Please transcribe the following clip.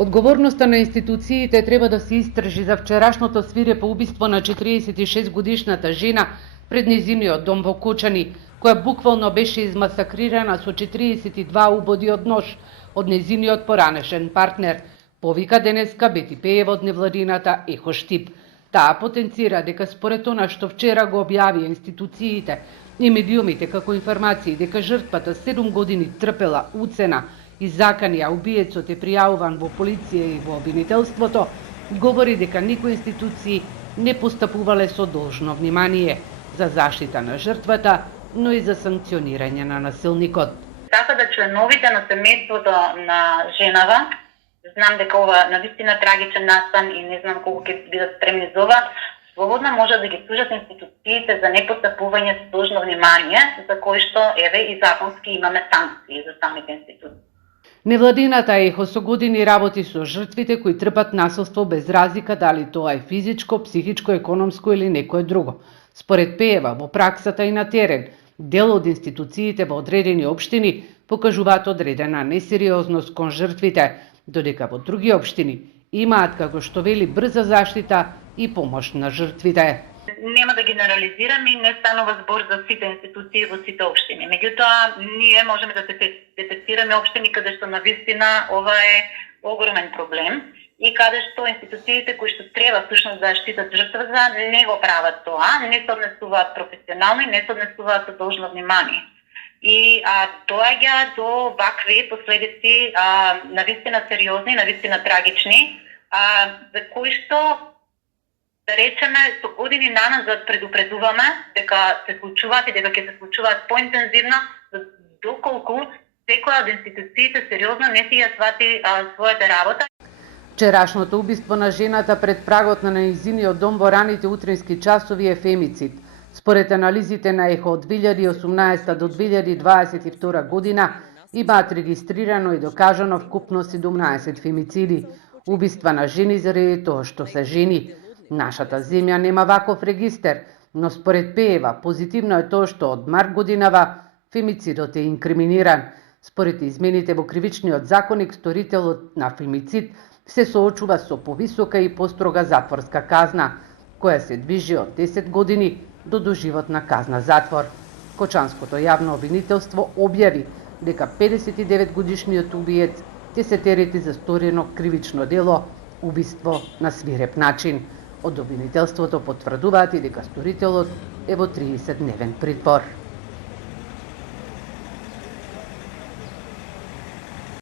Одговорноста на институциите треба да се истражи за вчерашното свирепо убиство на 46-годишната жена пред нејзиниот дом во Кочани, која буквално беше измасакрирана со 42 убоди од нож од нејзиниот поранешен партнер, повика денеска Бети Пеева од невладината Ехо Штип. Таа потенцира дека според она што вчера го објавија институциите и медиумите како информации дека жртвата 7 години трпела уцена и закани, а убиецот е пријавуван во полиција и во обвинителството, говори дека никои институции не постапувале со должно внимание за заштита на жртвата, но и за санкционирање на насилникот. Така да членовите на семејството на женава, знам дека ова навистина трагичен настан и не знам колку ќе бидат спремни за ова, слободно може да ги служат институциите за непостапување со должно внимание, за кои што еве и законски имаме санкции за самите институции. Невладината Ехо со години работи со жртвите кои трпат насилство без разлика дали тоа е физичко, психичко, економско или некое друго. Според Пеева, во праксата и на терен, дел од институциите во одредени општини покажуваат одредена несериозност кон жртвите, додека во други општини имаат, како што вели, брза заштита и помош на жртвите. Нема да генерализирам и не станува збор за сите институции во сите општини. Меѓутоа, ние можеме да детектираме општини каде што навистина ова е огромен проблем и каде што институциите кои што треба всушност да штитат жртвата не го прават тоа, не се однесуваат професионално и не се однесуваат со должно внимание. И доаѓа до вакви последици навистина сериозни, навистина трагични, за кои што да речеме, со години наназад предупредуваме дека се случуваат и дека ќе се случуваат поинтензивно, доколку секоја од институциите сериозно не си ја свати својата работа. Вчерашното убиство на жената пред прагот на нејзиниот дом во раните утрински часови е фемицид. Според анализите на Ехо од 2018 до 2022 година имаат регистрирано и докажано вкупно 17 фемициди, убиства на жени заради тоа што се жени. Нашата земја нема ваков регистер, но според Пеева позитивно е тоа што од март годинава фемицидот е инкриминиран. Според измените во кривичниот законник, сторителот на фемицид се соочува со повисока и построга затворска казна, која се движи од 10 години до доживотна казна затвор. Кочанското јавно обвинителство објави дека 59 годишниот убиец ќе се терети за сторено кривично дело убиство на свиреп начин. Од обвинителството потврдуваат и дека сторителот е во 30-дневен притвор.